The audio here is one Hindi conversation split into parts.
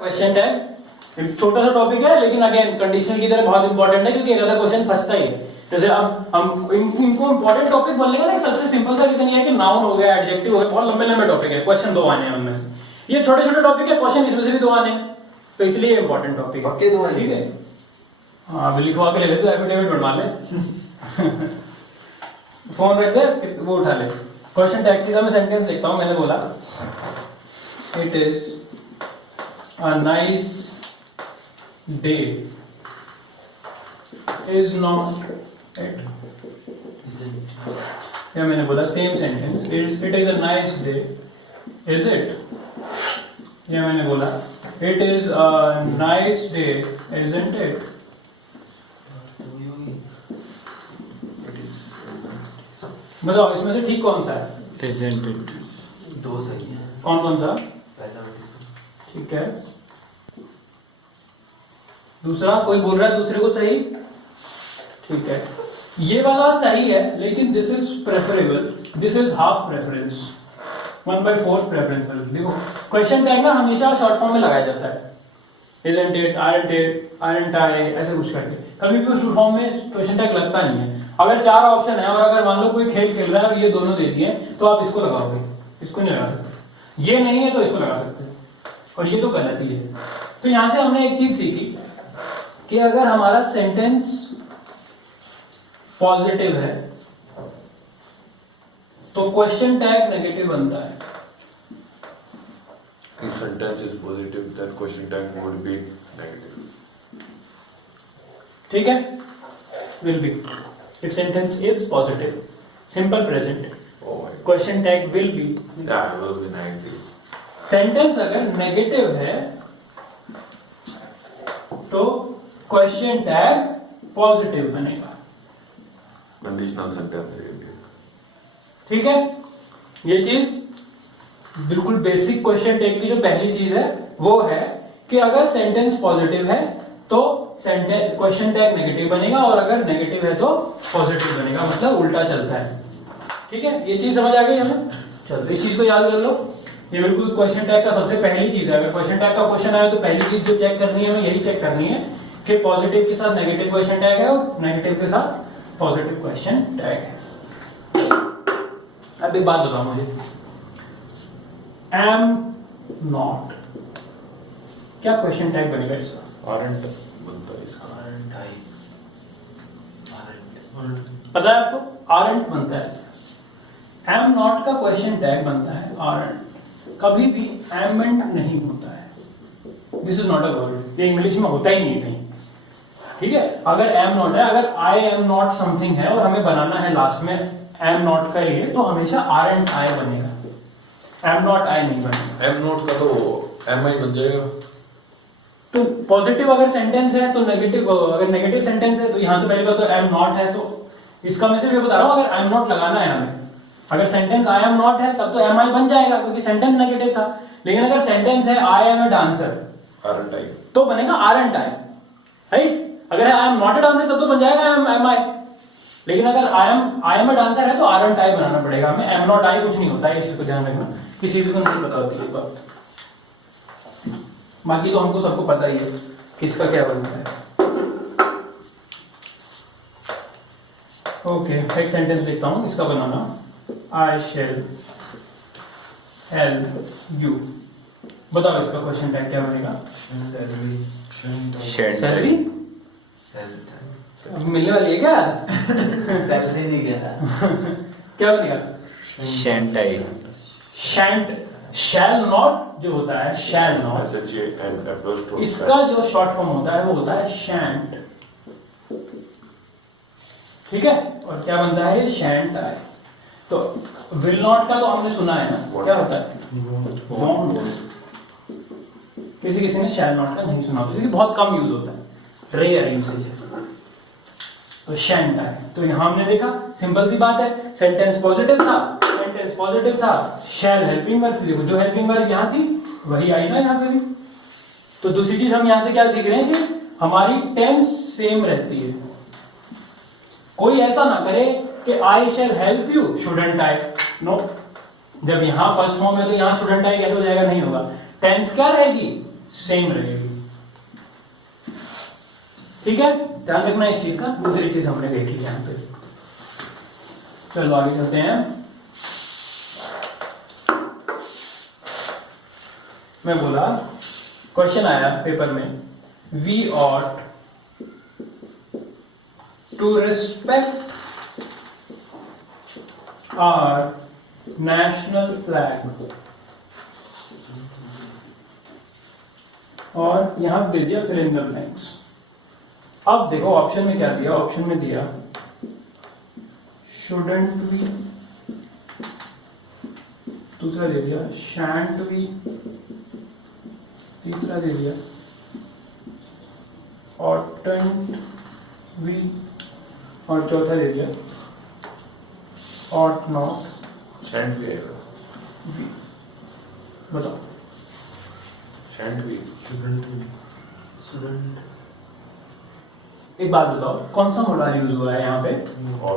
क्वेश्चन है, छोटा सा टॉपिक है लेकिन अगेन कंडीशनल की तरह बहुत इंपॉर्टेंट है क्योंकि अगला क्वेश्चन फंसता ही है। जैसे अब हम इनको इंपॉर्टेंट टॉपिक बोल लेंगे ना, सबसे सिंपल सा रीजन ये है कि नाउन हो गया, एडजेक्टिव हो गया, बहुत लंबे लंबे टॉपिक है, क्वेश्चन दो आने हैं उनमें से। ये छोटे छोटे टॉपिक है, क्वेश्चन इसमें से भी दो आने हैं, तो इसलिए ये इंपॉर्टेंट टॉपिक है। पक्के दो आने, ठीक है। हाँ अभी लिखवा के ले ले, तो एफिडेविट बनवा ले। फोन रख दे, वो उठा ले। क्वेश्चन टैग का मैं सेंटेंस लिखता हूँ। मैंने बोला it is a nice day is not it, या मैंने बोला same sentence it is a nice day is it, या मैंने बोला it is a nice day isn't it। बताओ इसमें से ठीक कौन सा है? isn't it। दो सही है। कौन कौन सा? पहला और तीसरा। ठीक है। दूसरा कोई बोल रहा है दूसरे को सही? ठीक है, ये वाला सही है लेकिन this is preferable, this is half preference, 1/4 preference. देखो क्वेश्चन टैग ना हमेशा शॉर्ट फॉर्म में लगाया जाता है, isn't it, aren't it, aren't I, ऐसे कुछ करके। कभी भी उस फॉर्म में क्वेश्चन टैग लगता नहीं है। अगर चार ऑप्शन है और अगर मान लो कोई खेल खेल रहा है और ये दोनों दे दिए तो आप इसको लगाओगे, इसको नहीं लगा सकते। ये नहीं है तो इसको लगा सकते हैं, और ये तो गलत ही है। तो यहां से हमने एक चीज सीखी कि अगर हमारा सेंटेंस पॉजिटिव है तो क्वेश्चन टैग नेगेटिव बनता है। If sentence is positive, then question tag would be negative. ठीक है, will be if sentence is positive, simple present, Oh my god. question tag will be। That will be negative. Sentence अगर नेगेटिव है तो क्वेश्चन टैग पॉजिटिव बनेगा। Conditional sentence है ये। ठीक है, ये चीज बिल्कुल बेसिक क्वेश्चन टैग की जो पहली चीज है वो है कि अगर सेंटेंस पॉजिटिव है तो सेंटेंस क्वेश्चन टैग नेगेटिव बनेगा, और अगर नेगेटिव है तो पॉजिटिव बनेगा, मतलब उल्टा चलता है। ठीक है, ये चीज समझ आ गई हमें? चलो इस चीज को याद कर लो, ये बिल्कुल क्वेश्चन टैग का सबसे पहली चीज है। अगर क्वेश्चन टैग का क्वेश्चन आया तो पहली चीज जो चेक करनी है हमें यही चेक करनी है कि पॉजिटिव के साथ नेगेटिव क्वेश्चन टैग है और नेगेटिव के साथ पॉजिटिव क्वेश्चन टैग है। अब एक बात बताओ मुझे, एम नॉट क्या क्वेश्चन टैग बनेगा इसका? Aren't बनता है इसका। पता है आपको? आरंट बनता है। एम नॉट का क्वेश्चन टैग बनता है आरंट। कभी भी एमेंट नहीं होता है। This is not a word, ये इंग्लिश में होता ही नहीं कहीं। ठीक है, अगर एम नॉट है, अगर आई एम नॉट समथिंग है और हमें बनाना है लास्ट में एम नॉट का लिए, तो हमेशा आरंट आई बनेगा, एम नॉट आई नहीं बनेगा। M नोट का तो MI बन जाएगा। तो पॉजिटिव अगर सेंटेंस है तो नेगेटिव, अगर नेगेटिव सेंटेंस है तो यहाँ तो पहले का तो एम नॉट है, तो इसका मैं सिर्फ ये बता रहा हूँ अगर एम नॉट लगाना है हमें। अगर सेंटेंस आई एम नॉट है तब तो एम आई बन जाएगा क्योंकि सेंटेंस नेगेटिव था। लेकिन अगर सेंटेंस है I am a dancer Aren't I। तो बनेगा आरंट आई, राइट। अगर I am not a dancer तब तो बन जाएगा एम आई। लेकिन अगर आई एम ए डांसर है तो आरंट आई बनाना पड़ेगा हमें, एम नॉट आई कुछ नहीं होता है। इस चीज को ध्यान रखना, किसी को नहीं पता होती है बात। बाकी तो हमको सबको पता ही है किसका क्या बनता है। ओके, एक सेंटेंस लिखता हूं इसका बनाना, आई शेल हेल्प यू। बताओ इसका क्वेश्चन टैग क्या बनेगा? सैलरी अभी मिलने वाली है क्या? सैलरी नहीं गया। क्या बनेगा? Shan't I। शैंट, शैल नॉट जो होता है, शैल नॉट, SHANT इसका जो शॉर्ट फॉर्म होता है वो होता है शैंट। ठीक है, और क्या बनता है? शैंट आई। तो विल नॉट का तो हमने सुना है ना, क्या होता है? वॉन्ट। किसी किसी ने शैल नॉट का नहीं सुना, क्योंकि बहुत कम यूज होता है, रेयर यूसेज है। तो शैंट आई, तो यहां हमने देखा सिंपल सी बात है, सेंटेंस पॉजिटिव था, शैल हेल्पिंग वर्ब, देखो जो हेल्पिंग वर्ब यहां थी वही आई ना यहाँ पे भी। तो दूसरी चीज हम यहां से क्या सीख रहे हैं कि हमारी टेंस सेम रहती है। कोई ऐसा ना करे कि I shall help you, shouldn't I, no. जब यहां फर्स्ट फॉर्म है तो यहां शुडंट आई कैसे हो जाएगा? नहीं होगा। टेंस क्या रहेगी? सेम रहेगी। ठीक है, ध्यान रखना इस चीज का। दूसरी चीज हमने देखी यहाँ पे। चलो आगे चलते हैं। मैं बोला क्वेश्चन आया पेपर में, we ought to respect our national flag, और यहां दे दिया फिल इन द ब्लैंक्स। अब देखो ऑप्शन में क्या दिया, ऑप्शन में दिया शुडंट बी, दूसरा दे दिया शैंट बी, तीसरा दे दिया ऑटंट बी, और चौथा दे दिया ऑट नॉट शैंट भी आएगा। बी। बताओ शैंट भी। स्टूडेंट एक बात बताओ, कौन सा मोडाल यूज हुआ है यहाँ पे? और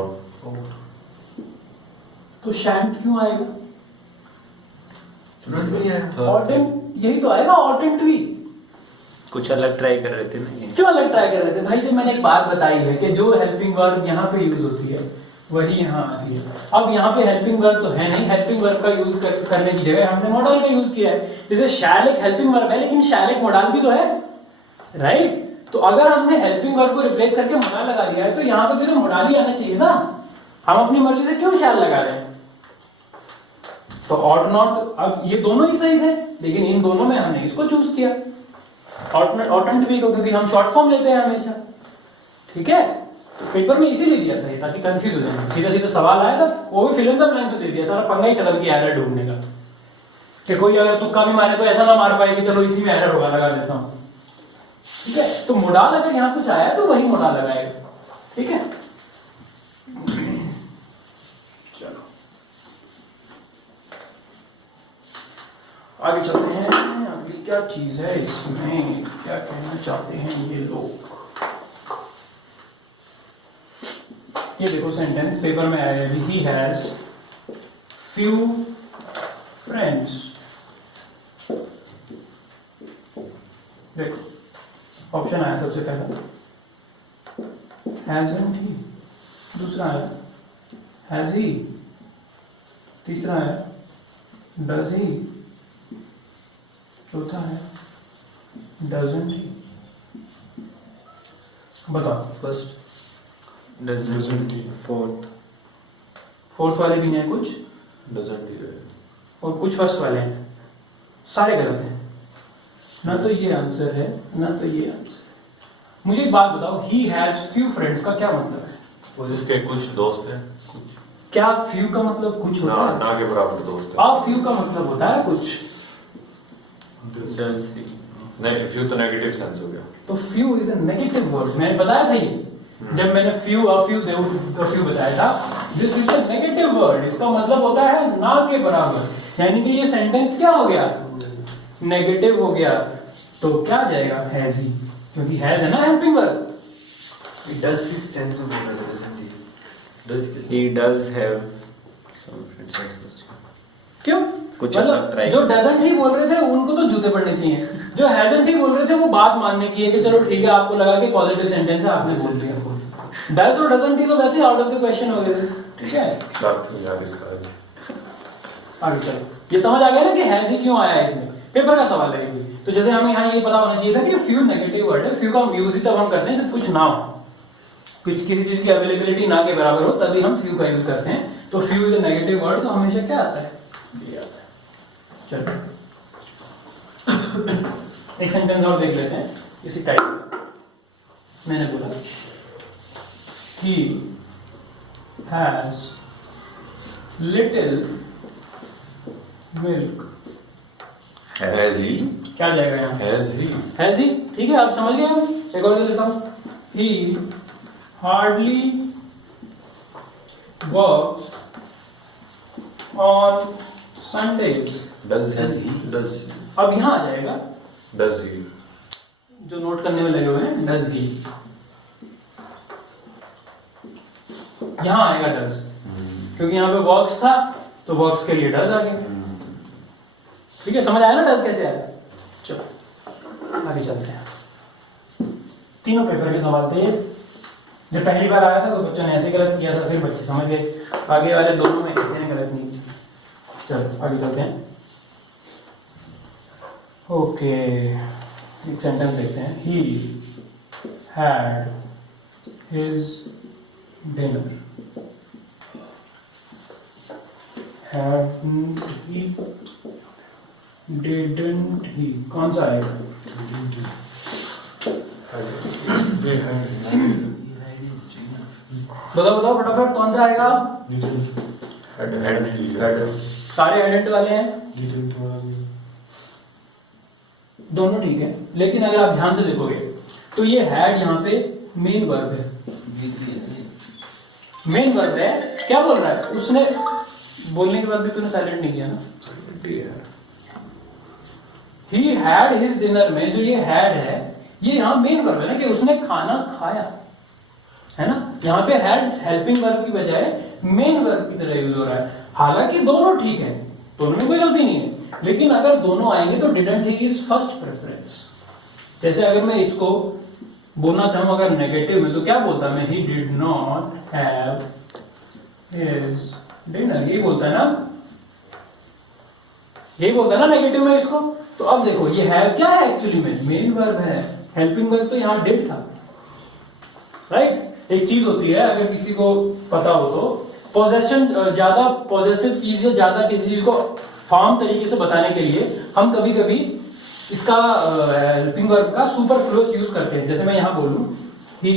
तो शैंट क्यों आएगा? स्टूडेंट भी है। ऑटेंट यही तो आएगा, ऑटेंट भी। कुछ अलग ट्राई कर रहे थे ना ये। क्यों अलग ट्राई कर रहे थे भाई? जब मैंने एक बात बताई है कि जो हेल्पिंग वर्ब यहाँ पे यूज होती है वही यहाँ आती है। अब यहाँ पे हेल्पिंग वर्ब तो है नहीं, हेल्पिंग वर्ब का यूज करने की जगह हमने मॉडल का यूज किया है। जैसे शैल एक हेल्पिंग वर्ब है, लेकिन शैल एक मॉडल भी तो है, राइट? तो अगर हमने हेल्पिंग वर्ब को रिप्लेस करके मॉडल लगा दिया है तो यहाँ पे भी तो मॉडल ही आना चाहिए ना। हम अपनी मर्जी से क्यों शैल लगा रहे हैं? तो ऑट नॉट, अब ये दोनों ही सही थे, लेकिन इन दोनों में हमने इसको चूज किया ऑटेंट भी को, क्योंकि हम शॉर्ट फॉर्म लेते हैं हमेशा। ठीक है, तो पेपर में इसीलिए दिया था ये, ताकि कंफ्यूज हो जाए। सीधा सीधा सवाल आया था, वो भी फिल इन द ब्लैंक तो दे दिया, सारा पंगा ही खत्म किया एरर ढूंढने का। कि कोई अगर तुक्का भी मारे तो ऐसा ना मार पाए कि चलो इसी में एरर होगा, लगा देता हूँ। ठीक है, तो मोडाल अगर यहाँ कुछ आया तो वही मोडाल लगाएगा। ठीक है, चलो आगे चलते हैं। अगली क्या चीज है इसमें, क्या कहना चाहते हैं ये लोग? ये देखो सेंटेंस पेपर में आया है, ही हैज फ्यू फ्रेंड्स। देखो ऑप्शन आया सबसे पहला हैजंट ही, दूसरा आया हैज ही, तीसरा आया डज ही, चौथा है डजंट ही। बताओ फर्स्ट डजंट ही, फोर्थ वाले भी नहीं है कुछ, डजंट ही है। और कुछ फर्स्ट वाले हैं, सारे गलत हैं। ना तो ये आंसर है ना तो ये आंसर है। मुझे एक बात बताओ, ही हैज फ्यू फ्रेंड्स का क्या मतलब है? वो जिसके कुछ दोस्त हैं, कुछ क्या फ्यू का मतलब कुछ ना होता है? ना के बराबर दोस्त हैं। अब फ्यू का मतलब होता है कुछ, डज ही। नहीं, फ्यू तो नेगेटिव सेंस हो गया। तो few is a negative word. मैंने बताया था ये जब मैंने फ्यू अ फ्यू बताया था, this is a negative word. इसका मतलब होता है ना के बराबर, यानी कि ये सेंटेंस क्या हो गया? नेगेटिव हो गया। तो क्या जाएगा? हैज ही, क्योंकि हैज है ना हेल्पिंग वर्ब। डज किस सेंस में बोल रहे थे? Doesn't he. डज किस He does have some friends. क्यों? कुछ अलग मतलब try जो करो। डजंट ही बोल रहे थे उनको तो जूते पड़ने चाहिए, जो हैजंट ही बोल रहे थे वो बात मानने की है कि चलो ठीक है, आपको लगा कि पॉजिटिव सेंटेंस है, आपने बोल दिया। डज और डजंट ही तो वैसे आउट ऑफ द क्वेश्चन हो गए थे। ठीक है, साथ में यार इसका है। आगे चलो। ये समझ आ गया ना कि हैज ही क्यों आया है इसमें? पेपर का सवाल है ये। तो जैसे हमें यहाँ ये पता होना चाहिए था कि फ्यू नेगेटिव वर्ड है, फ्यू का यूज ही तब हम करते हैं जब कुछ ना हो, कुछ किसी चीज की अवेलेबिलिटी ना के बराबर हो, तभी हम फ्यू का यूज करते हैं। तो few is a negative word, तो हमेशा क्या आता है? ये आता है। चलो एक सेंटेंस और देख लेते हैं इसी टाइप। मैंने बोला he has little milk। Has he? क्या जाएगा यहाँ? Has he? हैज ही, ठीक है, आप समझ गए। एक और दे देता हूँ, he hardly works on Sundays। Does Does he? he? Does he? अब यहाँ आ जाएगा Does he? जो नोट करने में लगे हुए हैं, डज ही। यहाँ आएगा डज, क्योंकि यहाँ पे वर्क्स था तो वर्क्स के लिए डज आ गया। ठीक है, समझ आया ना डज कैसे आया? चलो आगे चलते हैं। तीनों पेपर के सवाल थे। जब पहली बार आया था तो बच्चों ने ऐसे गलत किया था, फिर बच्चे समझ गए। आगे वाले दोनों में किसी ने गलत नहीं किया। चलो आगे चलते हैं। ओके, एक सेंटेंस देखते हैं। He had his dinner. Hadn't he, didn't he, कौन सा आएगा? बताओ बताओ फटाफट, कौन सा आएगा? सारे हेडेंट वाले हैं, दोनों ठीक है। लेकिन अगर आप ध्यान से देखोगे तो ये हैड यहाँ पे मेन वर्ब है। मेन वर्ब है, क्या बोल रहा है? उसने बोलने के बाद भी तूने साइलेंट नहीं किया ना। ही हैड हिज डिनर में जो ये हैड है, ये यहाँ मेन वर्ब है ना, कि उसने खाना खाया, है ना। यहाँ पे हैड हेल्पिंग वर्ब की बजाय मेन वर्ब की तरह यूज हो रहा है। हालांकि दोनों ठीक है, दोनों में कोई गलती नहीं है, लेकिन अगर दोनों आएंगे तो didn't he is first preference. जैसे अगर मैं इसको बोलना चाहूं अगर नेगेटिव में, तो क्या बोलता मैं? ही did not have his dinner, ये बोलता है ना, ये बोलता है ना नेगेटिव में इसको। तो अब देखो ये हैव क्या है? एक्चुअली में मेन वर्ब है, हेल्पिंग वर्ब तो यहाँ डिड था, राइट। एक चीज होती है, अगर किसी को पता हो तो, पोजेशन, ज्यादा पॉजेसिव चीज या ज्यादा किसी चीज को फॉर्म तरीके से बताने के लिए हम कभी कभी इसका हेल्पिंग वर्ब का सुपरफ्लुअस यूज करते हैं। जैसे मैं यहां बोलूं he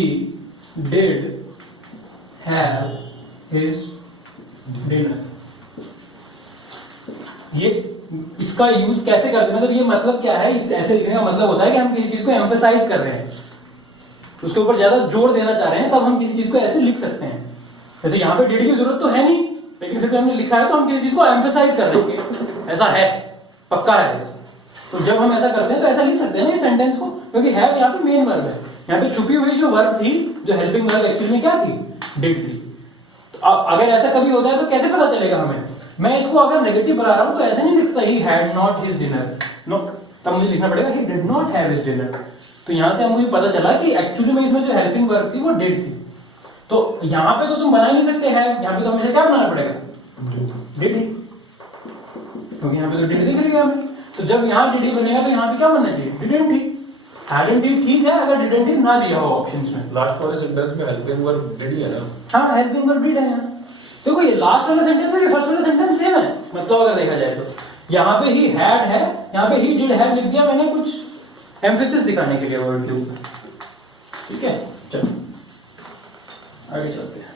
did have his dinner, ये इसका यूज कैसे करते हैं? मतलब ये मतलब क्या है? इस ऐसे लिखने का मतलब होता है कि हम किसी चीज को एम्फेसाइज कर रहे हैं, उसके ऊपर ज्यादा जोर देना चाह रहे हैं, तब हम किसी चीज को ऐसे लिख सकते हैं। जैसे यहाँ पे डिड की जरूरत तो है नहीं, लेकिन फिर भी हमने लिखा है तो हम किसी चीज को एम्फेसाइज कर रहे हैं, ऐसा है, पक्का है। तो जब हम ऐसा करते हैं तो ऐसा लिख सकते हैं ना इस सेंटेंस को, क्योंकि हैव यहाँ पे मेन वर्ब है। यहाँ पे छुपी हुई जो वर्ब थी, जो हेल्पिंग वर्ब एक्चुअली में क्या थी? डिड थी। तो अगर ऐसा कभी होता है तो कैसे पता चलेगा हमें? मैं इसको अगर नेगेटिव बना रहा हूं तो ऐसे नहीं लिख सकता he had not his dinner, no, तब मुझे लिखना पड़ेगा he did not have his dinner. तो यहां से मुझे पता चला कि एक्चुअली में इसमें जो हेल्पिंग वर्ब थी वो डिड थी। तो यहां पे तो तुम बना ही नहीं सकते है, यहां पे तो हमेशा क्या बनाना पड़ेगा? डिड ही, क्योंकि यहां पे तो डिड दिख रही है हमें। तो जब यहां डिड ही बनेगा तो यहां पे क्या बनना चाहिए? Didn't he. हैडंट ही ठीक है अगर डिडंट ही ना दिया हो ऑप्शंस में। लास्ट वाले सेंटेंस में हेल्पिंग वर्ब डिड ही है ना? हाँ, हेल्पिंग वर्ब डिड है यहाँ। देखो ये लास्ट वाला सेंटेंस और ये फर्स्ट वाला सेंटेंस सेम है, मतलब अगर देखा जाए तो। यहाँ पे ही हैड है, यहाँ पे ही डिड हैव लिख दिया मैंने कुछ एम्फेसिस दिखाने के लिए वर्ड के ऊपर, ठीक है। चलो आगे चलते हैं।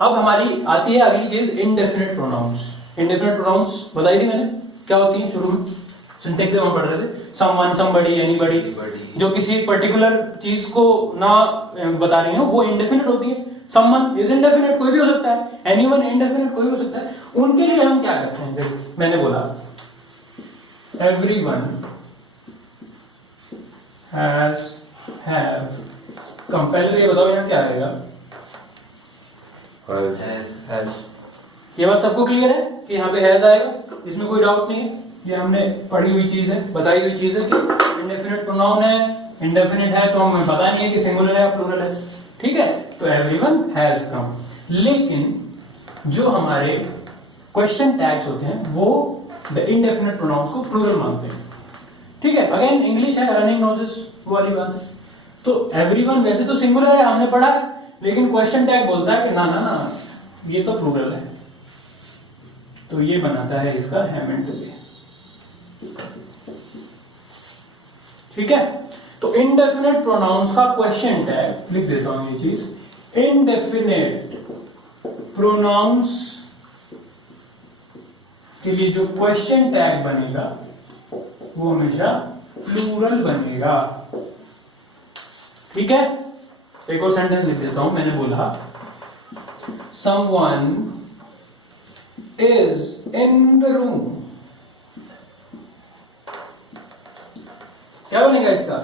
अब हमारी आती है अगली चीज, इनडेफिनिट प्रोनाउंस। इनडेफिनिट प्रोनाउंस बताई थी मैंने, क्या होती है शुरू में सिंटेक्स में हम पढ़ रहे थे। समवन, समबडी, एनीबडी, जो किसी पर्टिकुलर चीज को ना बता रही हो वो इंडेफिनिट होती है। समवन इज इंडेफिनिट, कोई भी हो सकता है। एनीवन इंडेफिनिट, कोई भी हो सकता है। उनके लिए हम क्या करते हैं? देखो मैंने बोला एवरीवन हैज, हैव, कम। पहले तो ये बताओ यहाँ क्या आएगा? हैज। ये बात सबको क्लियर है कि यहाँ पे हैज आएगा, इसमें कोई डाउट नहीं है। ये हमने पढ़ी हुई चीज है, बताई हुई चीज है कि इंडेफिनिट प्रोनाउन है, इंडेफिनिट है तो हमें पता नहीं है कि सिंगुलर है या प्लूरल है, ठीक है। तो एवरीवन हैज कम। लेकिन जो हमारे क्वेश्चन टैग्स होते हैं वो द इंडेफिनिट प्रोनाउंस को प्लूरल मानते हैं, ठीक है। अगेन इंग्लिश है, रनिंग नोजेस वाली बात है। तो एवरीवन वैसे तो सिंगुलर है, हमने पढ़ा है, लेकिन क्वेश्चन टैग बोलता है कि ना ना ना ये तो प्लूरल है, तो ये बनाता है इसका हैमेंट वे, ठीक है। तो इंडेफिनिट प्रोनाउंस का क्वेश्चन टैग लिख देता हूं ये चीज, इंडेफिनिट प्रोनाउंस के लिए जो क्वेश्चन टैग बनेगा वो हमेशा प्लूरल बनेगा, ठीक है। एक और सेंटेंस लिख देता हूं, मैंने बोला someone is in the room, क्या बनेगा इसका?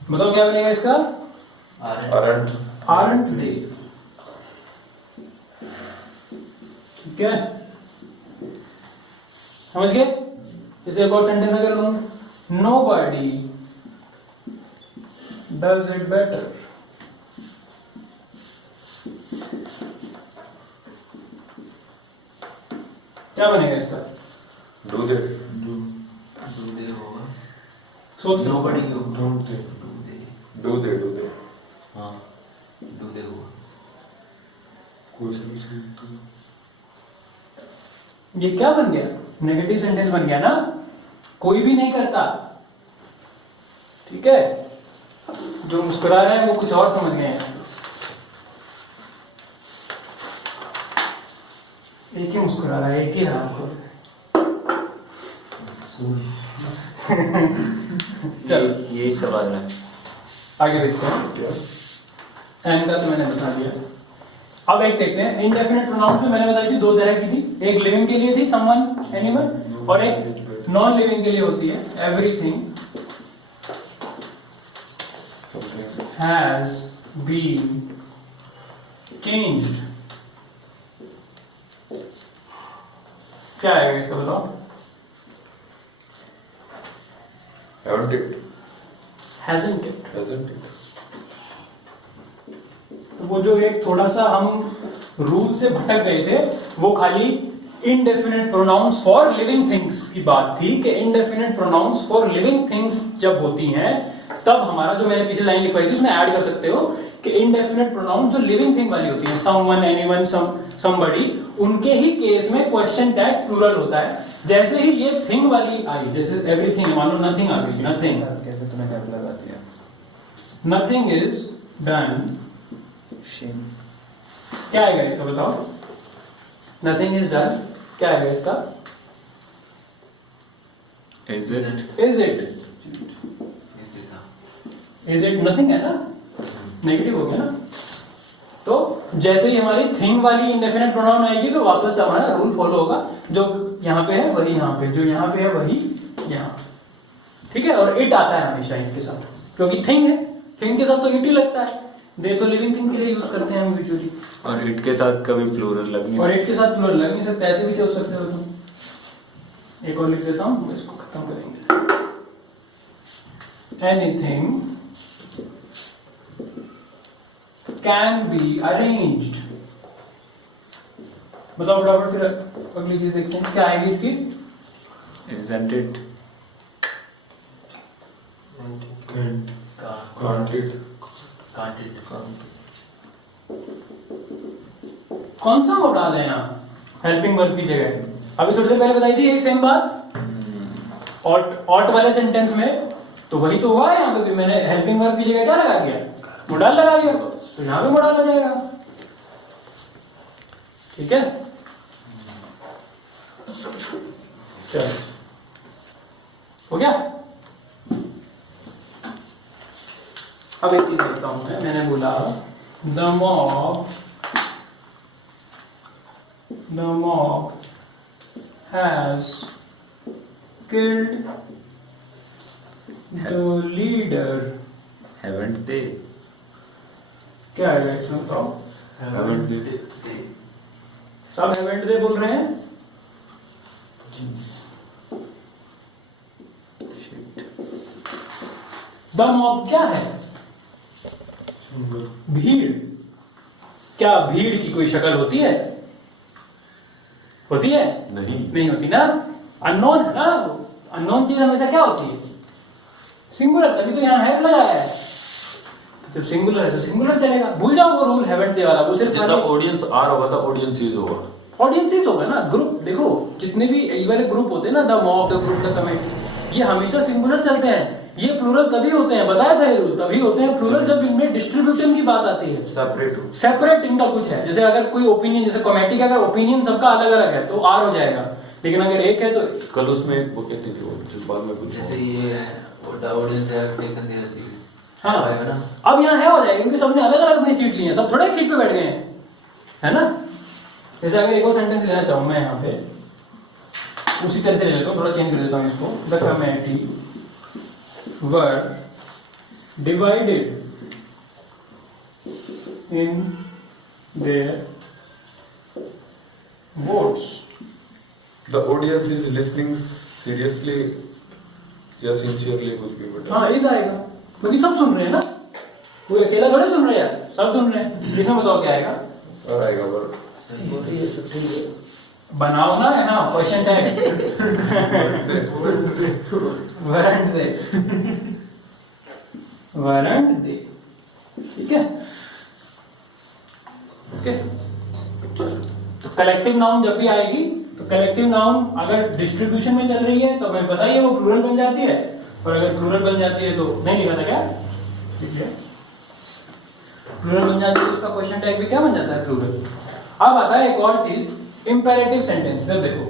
बताओ क्या बनेगा इसका? aren't they, ठीक है। समझ गए? इसे एक और सेंटेंस अगर लूं, nobody does it better. क्या बनेगा इसका? Do they? Do they होगा? सोच लो। Nobody को Don't they? do they? Do they? Do they? हाँ, do they होगा? कोई सा भी sentence। ये क्या बन गया? नेगेटिव सेंटेंस बन गया ना, कोई भी नहीं करता। ठीक है, जो मुस्कुरा रहे हैं वो कुछ और समझ गए हैं। एक ही मुस्कुरा रहा है, एक ही रहा आपको। चलो यही सवाल है। आगे देखते हैं। एन का तो मैंने बता दिया। अब एक देखते हैं, इनडेफिनिट प्रोनाउंस में मैंने बताई थी दो तरह की थी, एक लिविंग के लिए थी समवन एनिमल, और एक नॉन लिविंग के लिए होती है एवरीथिंग हैज बीन चेंज्ड। क्या आएगा इसका बताओ? Haven't it? Hasn't it. Hasn't it? वो जो एक थोड़ा सा हम रूल से भटक गए थे, वो खाली indefinite pronouns for living things की बात थी कि indefinite pronouns for living things जब होती हैं तब हमारा, जो मैंने पीछे लाइन लिखवाई थी उसमें ऐड कर सकते हो कि इनडेफिनिट प्रोनाउंस जो लिविंग थिंग वाली होती है, समवन, एनीवन, समबडी, उनके ही केस में क्वेश्चन टैग प्लूरल होता है। जैसे ही ये थिंग वाली आई, जैसे एवरीथिंग, मान लो नथिंग आ गई, नथिंग, कैसे तुमने कैप लगा दिया? नथिंग इज डन, क्या आएगा इसका बताओ? नथिंग इज डन, क्या आएगा इसका? Is it? Is it, is it nothing है ना, नेगेटिव हो गया ना। तो जैसे ही हमारी थिंग वाली इंडेफिनिट प्रोनाउन आएगी तो वापस हमारा रूल फॉलो होगा, जो यहाँ पे है वही यहाँ पे, जो यहाँ पे है वही यहाँ। ठीक है, और इट आता है हमेशा इसके साथ, क्योंकि थिंग है, थिंग के साथ तो इट ही लगता है। दे तो लिविंग थिंग के लिए यूज करते हैं हम यूजुअली, और इट के साथ कभी प्लूरल लग नहीं और सकता। इट के साथ प्लूरल लग नहीं सकता, ऐसे भी से हो सकते हो तुम। एक और लिख देता हूं, इसको खत्म करेंगे। Anything can be arranged. बताओ फटाफट, फिर अगली चीज देखते हैं क्या आएगी इसकी। Isn't it? Can't. Can't it? Can't it? कौन सा मोड डाल है यहाँ हेल्पिंग वर्ब की जगह? अभी थोड़ी देर पहले बताई थी एक सेम बात, ऑट वाले सेंटेंस में तो वही तो हुआ है। यहाँ पे भी मैंने हेल्पिंग वर्ब की जगह क्या लगा दिया? मोडाल लगा दिया, तो यहाँ पे मोडाल आ जाएगा। ठीक है, चलो हो गया। अब एक चीज लिखता हूं मैं, मैंने बोला the mob has killed the leader। Haven't they? क्या है इसमें बताओ? Haven't they? सब haven't they बोल रहे हैं। Shit. द mob क्या है? Single. भीड़। क्या भीड़ की कोई शक्ल होती है? होती है? नहीं। नहीं होती ना, अननोन है ना। अननोन चीज हमेशा क्या होती है? सिंगुलर, तभी तो यहाँ हैज लगाया है। तो जब सिंगुलर है तो सिंगुलर चलेगा, भूल जाओ वो रूल हैवेंट दे वाला, वो सिर्फ जितना ऑडियंस आर होगा तो ऑडियंस इज होगा। ऑडियंसेस होगा ना, ग्रुप। देखो जितने भी ये वाले ग्रुप होते हैं ना, the mob, the group, the committee, ये हमेशा सिंगुलर चलते हैं। ये प्लूरल तभी होते हैं, बताया था ये रूल, तभी होते हैं प्लूरल जब इनमें डिस्ट्रीब्यूशन की बात आती है, सेपरेट। सेपरेट इनका कुछ है। जैसे अगर कोई ओपिनियन, जैसे कमेटी का अगर ओपिनियन सबका अलग अलग है तो आर हो जाएगा, लेकिन अगर एक है तो कल उसमें एक वो कहती थी, वो जो बाद में कुछ जैसे ये the audience have taken there seats. हाँ, आएगा ना। अब यहाँ है हो जाएगा क्योंकि सबने अलग अलग अपनी सीट ली है, सब थोड़ा एक सीट पे बैठ गए हैं, है ना। जैसे अगर एक और सेंटेंस लेना चाहूँ मैं यहाँ पे, उसी तरह से ले लेता हूँ, थोड़ा चेंज कर देता हूँ इसको। The committee were divided in their votes The audience is listening seriously या sincerely कुछ भी बता. हाँ इस आएगा क्योंकि सब सुन रहे हैं ना, कोई अकेला थोड़े सुन रहे हैं यार, सब सुन रहे हैं. इसमें बताओ क्या आएगा. और आएगा पर बनाओ ना, है ना, क्वेश्चन टैग. वारंट दे, वारंट दे. ठीक है. ओके. तो कलेक्टिव नाउन जब भी आएगी तो कलेक्टिव नाउन अगर डिस्ट्रीब्यूशन में चल रही है तो हमें पता ही है वो प्लूरल बन जाती है, और अगर प्लूरल बन जाती है तो नहीं लिखा था क्या, प्लूरल बन जाती है तो उसका क्वेश्चन टैग भी क्या बन जाता है, प्लूरल. अब आता है एक और चीज, इंपेरेटिव सेंटेंस. जब देखो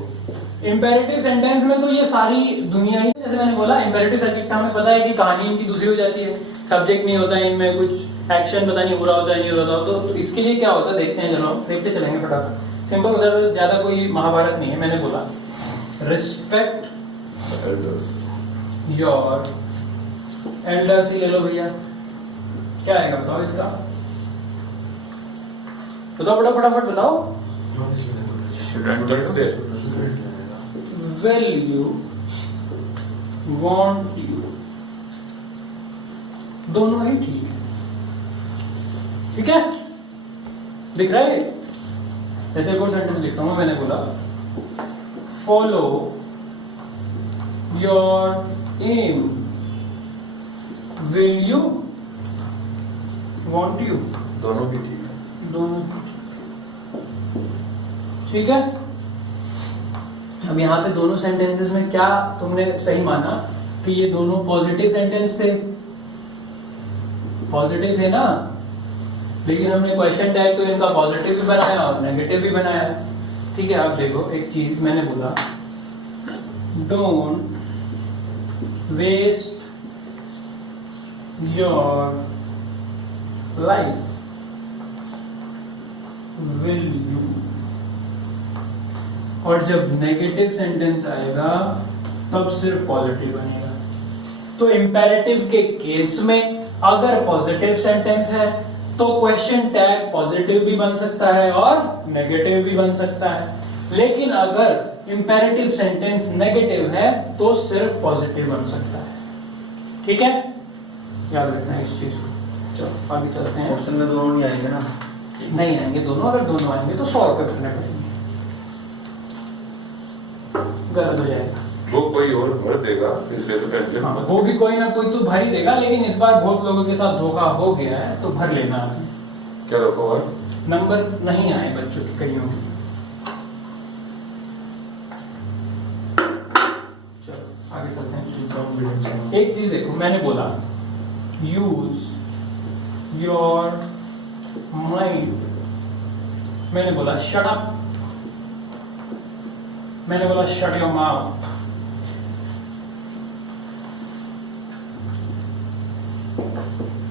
इंपेरेटिव सेंटेंस में तो ये सारी दुनिया ही, जैसे मैंने बोला इंपेरेटिव सेंटेंस हमें पता है कि कहानी इनकी दूसरी हो जाती है, सब्जेक्ट नहीं होता है इनमें, कुछ एक्शन पता नहीं हो रहा होता है नहीं हो रहा होता. तो इसके लिए क्या होता है देखते हैं, चलो देखते चलेंगे फटाफट. सिंपल, उधर ज्यादा कोई महाभारत नहीं है. मैंने बोला रिस्पेक्ट elders. योर एल्डर्स ही ले लो भैया. क्या आएगा बताओ इसका, बताओ फटाफट बताओ. shouldn't से value, want you, दोनों ही ठीक है. ठीक है, दिख रहा है. जैसे कोई सेंटेंस लिखता हूं, मैंने बोला follow your aim, will you, want you, दोनों भी ठीक है. दोनों ठीक है. अब यहाँ पे दोनों सेंटेंसेस में क्या तुमने सही माना कि ये दोनों पॉजिटिव सेंटेंस थे, पॉजिटिव थे ना, लेकिन हमने क्वेश्चन टैग तो इनका पॉजिटिव भी बनाया और नेगेटिव भी बनाया. ठीक है. अब देखो एक चीज मैंने बोला, don't waste your life, will you. और जब नेगेटिव सेंटेंस आएगा तब सिर्फ पॉजिटिव बनेगा. तो इंपेरेटिव के केस में अगर पॉजिटिव सेंटेंस है तो क्वेश्चन टैग पॉजिटिव भी बन सकता है और नेगेटिव भी बन सकता है. लेकिन अगर इंपेरेटिव सेंटेंस नेगेटिव है तो सिर्फ पॉजिटिव बन सकता है. ठीक है, याद रखना है इस चीज को. चलो आगे चलते हैं. ऑप्शन में दोनों नहीं आएंगे ना, नहीं आएंगे दोनों, अगर दोनों आएंगे तो 100 रुपए भरने पड़ेंगे, गलत हो जाएगा. वो कोई और भर देगा, इसलिए तो टेंशन हाँ, मत. वो भी कोई ना कोई तो भर ही देगा, लेकिन इस बार बहुत लोगों के साथ धोखा हो गया है तो भर लेना. क्या रखो और नंबर नहीं आए बच्चों के कईयों के. चलो आगे चलते हैं. एक चीज देखो, मैंने बोला यूज योर माइंड, मैंने बोला शट अप, मैंने बोला शट योर माउथ.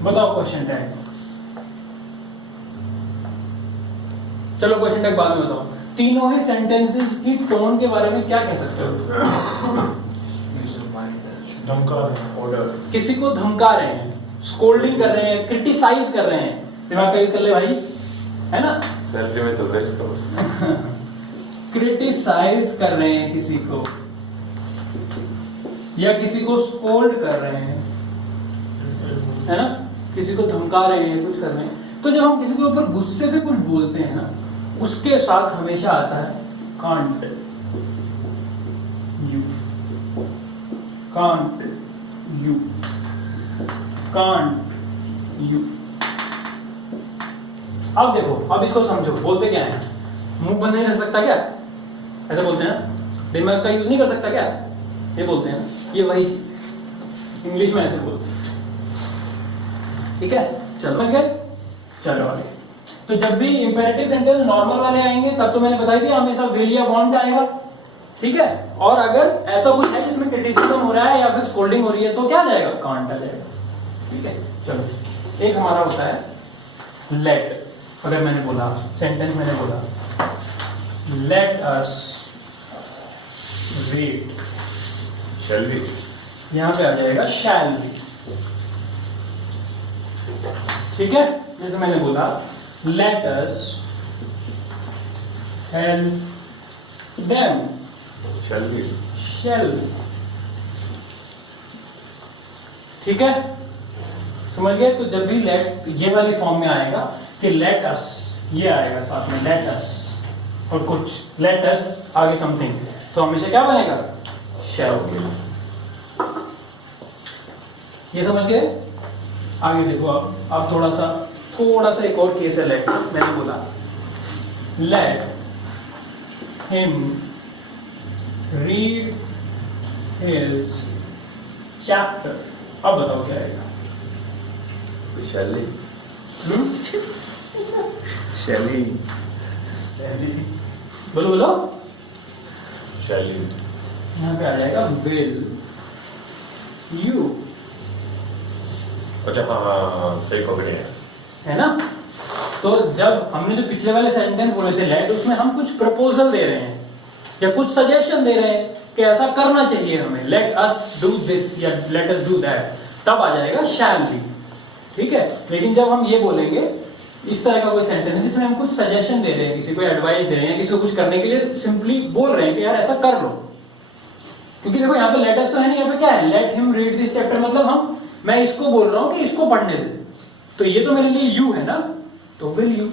बताओ क्वेश्चन टैग. चलो क्वेश्चन टैग बाद में बताओ. तीनों ही सेंटेंसेस की टोन के बारे में क्या कह सकते हो? धमका ऑर्डर, किसी को धमका रहे हैं, स्कोल्डिंग कर रहे हैं, क्रिटिसाइज कर रहे हैं. दिमाग का यूज कर ले भाई, है ना. सैलरी में चल रहा है इसका बस. क्रिटिसाइज कर रहे हैं किसी को, या किसी को स्कोल्ड कर रहे हैं, है ना, किसी को धमका रहे हैं, कुछ कर रहे हैं. तो जब हम किसी के ऊपर गुस्से से कुछ बोलते हैं ना, उसके साथ हमेशा आता है can't you, can't you, can't you. अब देखो, अब इसको समझो, बोलते क्या है. मुंह बंद नहीं रह सकता क्या, ऐसा बोलते हैं ना. दिमाग का यूज नहीं कर सकता क्या, ये बोलते हैं. ये वही इंग्लिश में ऐसे बोलते हैं. ठीक है, चलो समझ गए. चलो आगे. तो जब भी इंपेरेटिव सेंटेंस नॉर्मल वाले आएंगे तब तो मैंने बताई थी हमेशा विल या वांट आएगा. ठीक है. और अगर ऐसा कुछ है जिसमें क्रिटिसिज्म हो रहा है या फिर स्कोल्डिंग हो रही है तो क्या जाएगा, कांट आ जाएगा. ठीक है. चलो एक हमारा होता है लेट. अगर मैंने बोला सेंटेंस, मैंने बोला let us wait, shall be. यहां पे आ जाएगा शैल बी. ठीक है. जैसे मैंने बोला let us help them, Shall be. shall। ठीक है, समझ गए? तो जब भी लेट ये वाली फॉर्म में आएगा कि लेट अस, ये आएगा साथ में लेट अस और कुछ लेट अस आगे समथिंग, तो हमेशा क्या बनेगा? शैल। ये समझ गए? आगे देखो अब थोड़ा सा एक और केस है लेट। मैंने बोला let him read his chapter. अब बताओ क्या आएगा? Shall he? Shelly. बोलो Shall he? यहाँ पे आ जाएगा विल यू, अच्छा हाँ सही पकड़े हैं। है ना? तो जब हमने जो पिछले वाले सेंटेंस बोले थे लेट, उसमें हम कुछ प्रपोजल दे रहे हैं या कुछ सजेशन दे रहे हैं कि ऐसा करना चाहिए हमें, लेट अस डू दिस या लेट अस डू दैट, तब आ जाएगा शैल बी। ठीक है? लेकिन जब हम ये बोलेंगे इस तरह का कोई सेंटेंस है जिसमें हम कुछ सजेशन दे रहे हैं, किसी को एडवाइस दे रहे हैं, किसी को कुछ करने के लिए सिंपली बोल रहे हैं कि यार ऐसा कर लो, क्योंकि देखो यहाँ पे लेट अस तो है नहीं, यहाँ पे क्या है? Let him read this chapter, मतलब मैं इसको बोल रहा हूँ कि इसको पढ़ने दे, तो ये तो मेरे लिए यू है ना, तो विल यू।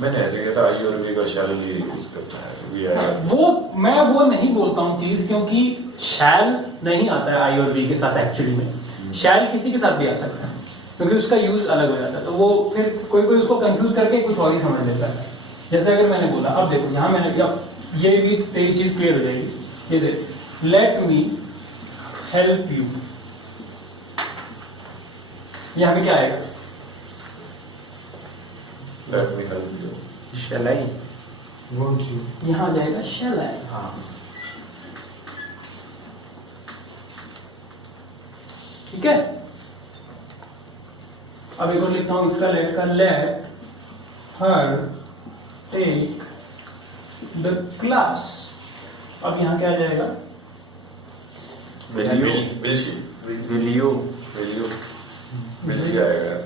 मैंने ऐसे कहता आई और वी का shall भी यूज करता है, we are। मैं वो नहीं बोलता हूँ चीज, क्योंकि शैल नहीं आता है आई और बी के साथ एक्चुअली में, शैल किसी के साथ भी आ सकता है क्योंकि उसका यूज अलग हो जाता है, तो वो फिर कोई उसको कंफ्यूज करके कुछ और ही समझ लेता है। जैसे अगर मैंने बोला, अब देखो यहाँ मैंने अब ये भी तेरी चीज क्लियर हो जाएगी, ये देख, लेट मी हेल्प यू, यहाँ पे क्या आएगा? Let me help you. Shall I? Won't you? यहाँ आ जाएगा shall I। हाँ। ठीक है? अब एक और लिखता हूं इसका लेट का, let her take the class. अब यहाँ क्या आ जाएगा? Will you? Will she? Will you? Will you? Will she आएगा?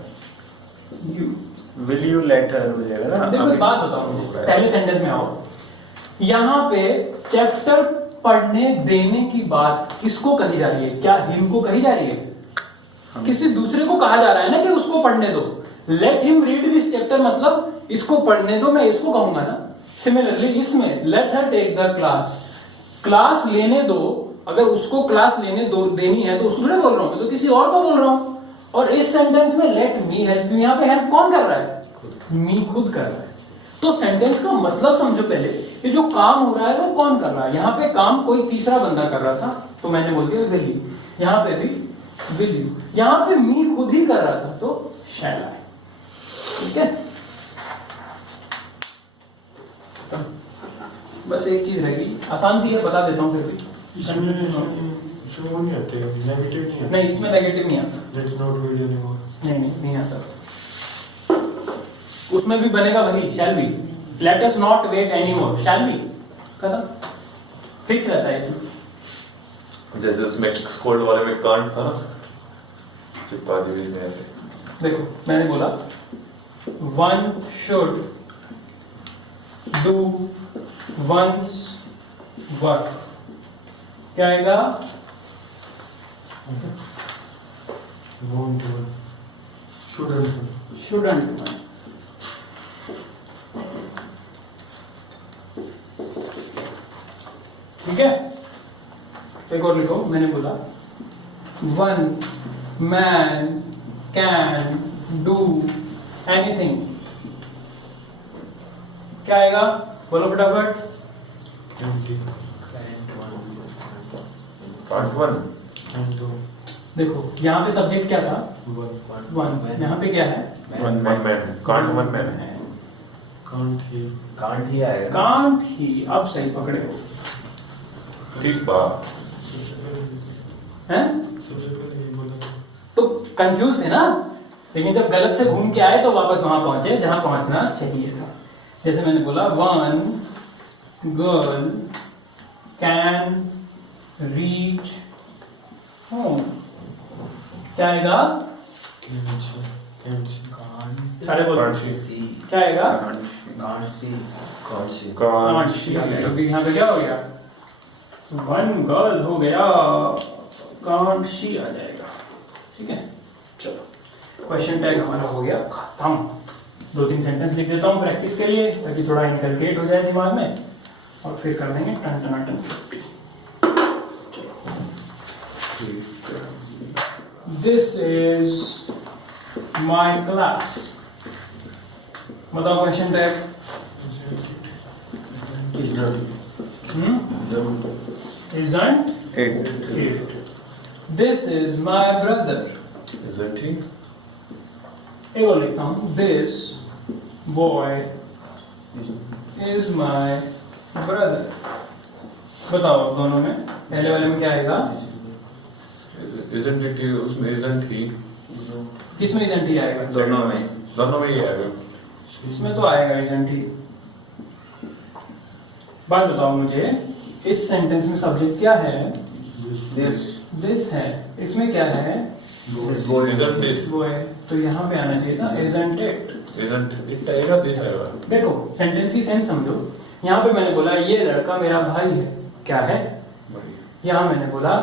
You. Will you let her हो जाएगा ना? देखो एक बात बताओ, पहले सेंटेंस में आओ, यहाँ पे चैप्टर पढ़ने देने की बात किसको कही जा रही है? क्या हिम को कही जा रही है? किसी दूसरे को कहा जा रहा है ना कि उसको पढ़ने दो। Let him read this chapter मतलब इसको पढ़ने दो, मैं इसको कहूंगा ना। सिमिलरली इसमें let her take the class, class लेने दो, अगर उसको क्लास लेने दो देनी है तो उसको थोड़ा बोल रहा हूं, मैं तो किसी और को बोल रहा हूं। और इस सेंटेंस में लेट मी हेल्प यू, यहाँ पे हेल्प कौन कर रहा है? मी खुद कर रहा है। तो सेंटेंस का मतलब समझो पहले, ये जो काम हो रहा है वो कौन कर रहा है? यहाँ पे काम कोई तीसरा बंदा कर रहा था, तो मैंने बोल दिया विल यू। यहाँ पे भी विल यू, यहाँ पे मी खुद ही कर रहा था, तो शैल आई। ठीक है? बस एक चीज रहेगी, आसान सी है, बता देता हूँ फिर भी। इसमें वो नहीं आते, नेगेटिव नहीं आता। नहीं, इसमें नेगेटिव नहीं आता। Let's not read anymore. नहीं आता। उसमें भी बनेगा वही shall be, let us not wait any more, shall be खत्म, फिक्स रहता है इसमें। जैसे उसमें स्कोल्ड वाले में कांट था ना, चिपा दी इसमें ऐसे। देखो मैंने बोला one should do one's work, क्या आएगा? Won't you? Shouldn't. शुडंट। ठीक है? एक और लिखो, मैंने बोला one man can do anything, क्या आएगा? बोलो फटाफट। Empty. Can't one. And do. देखो यहाँ पे सब्जेक्ट क्या था? One. वन। यहाँ पे क्या है? One man, can't one man. Can't he? Can't ही आएगा। कांट ही, अब सही पकड़े हो ठीक बात। हैं? सबसे पहले ये बोला। तो कंफ्यूज थे ना, लेकिन जब गलत से घूम के आए तो वापस वहां पहुंचे जहां पहुंचना चाहिए था। जैसे मैंने बोला one girl can reach home, क्या आएगा? Can't she? Can't she? Can't सारे बोलो। Can't she? see, क्या आएगा? Can't see. Can't see. Can't see आ जाएगा, क्योंकि यहाँ पे क्या हो गया? वन गर्ल हो गया, कांट शी आ जाएगा। ठीक है, चलो क्वेश्चन टैग हमारा हो गया खत्म। 2-3 सेंटेंस लिख देता हूँ प्रैक्टिस के लिए, ताकि थोड़ा इनकलकेट हो जाए दिमाग में, और फिर कर देंगे टन टन टन छुट्टी। This is my class. बताओ question tag. Isn't it? This is my brother. Isn't he? एक और लिखता हूँ, this boy is my brother. बताओ दोनों में, पहले वाले में क्या आएगा? Isn't it he? उसमें isn't he? किस में isn't he आएगा? दोनों में ही आएगा। इसमें तो आएगा isn't he। बात बताओ मुझे, इस सेंटेंस में सब्जेक्ट क्या है? This है। इसमें क्या है? This boy. Isn't this? boy। तो यहाँ पे आना चाहिए था isn't it। Isn't it आएगा, this आएगा। देखो सेंटेंस की सेंस समझो। यहाँ पे मैंने बोला ये लड़का मेरा भाई है, क्या है? यहाँ मैंने बोला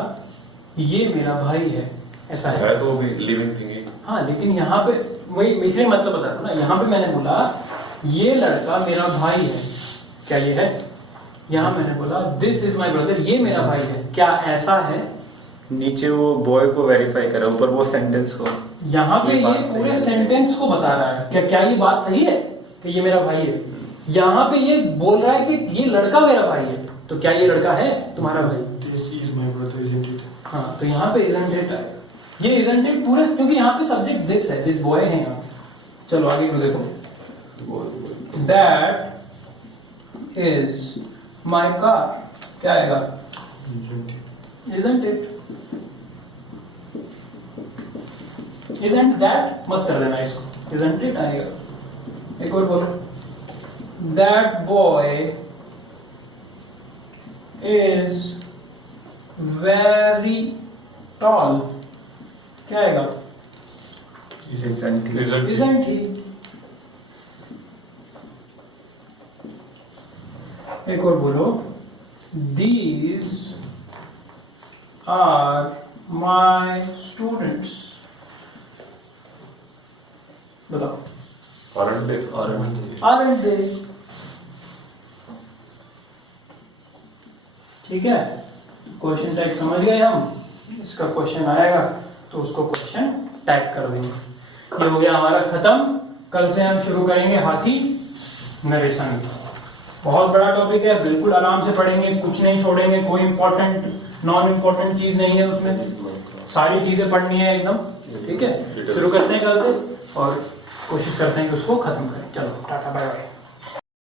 ये मेरा भाई है, ऐसा है। तो भी लिविंग थिंग ही। हाँ, लेकिन यहाँ पे वही इसलिए मतलब बता रहा हूँ ना, यहाँ पे मैंने बोला ये लड़का मेरा भाई है, क्या ये है? यहाँ मैंने बोला दिस इज माई ब्रदर, ये मेरा भाई है, क्या ऐसा है? नीचे वो बॉय को वेरीफाई करा, ऊपर वो सेंटेंस को। यहाँ पे ये बात सही पूरे है। सेंटेंस को बता रहा है, क्या ये बात सही है कि ये मेरा भाई है? यहाँ पे ये बोल रहा है कि ये लड़का मेरा भाई है, तो क्या ये लड़का है तुम्हारा भाई? This is my brother, isn't it? हाँ, तो यहाँ पे isn't it है। ये isn't it पूरे, क्योंकि यहाँ पे सब्जेक्ट दिस है, दिस बॉय है यहाँ। चलो आगे को देखो, दैट इज माई कार, क्या आएगा? Isn't it? isn't it? isn't that मत कर देना इसको, isn't it आएगा। एक और बोलो, that boy is very tall, क्या आएगा? Isn't he? isn't he? एक और बोलो, these are my students, बताओ। Aren't they? aren't they? ठीक है, क्वेश्चन टैग समझ गए हम। इसका क्वेश्चन आएगा तो उसको क्वेश्चन टैग कर देंगे। ये हो गया हमारा खत्म। कल से हम शुरू करेंगे हाथी नरेशन। बहुत बड़ा टॉपिक है, बिल्कुल आराम से पढ़ेंगे, कुछ नहीं छोड़ेंगे, कोई इंपॉर्टेंट नॉन इंपॉर्टेंट चीज नहीं है उसमें, सारी चीजें पढ़नी है एकदम। ठीक है, शुरू करते हैं कल से और कोशिश करते हैं कि उसको खत्म करें। चलो टाटा बाय बाय।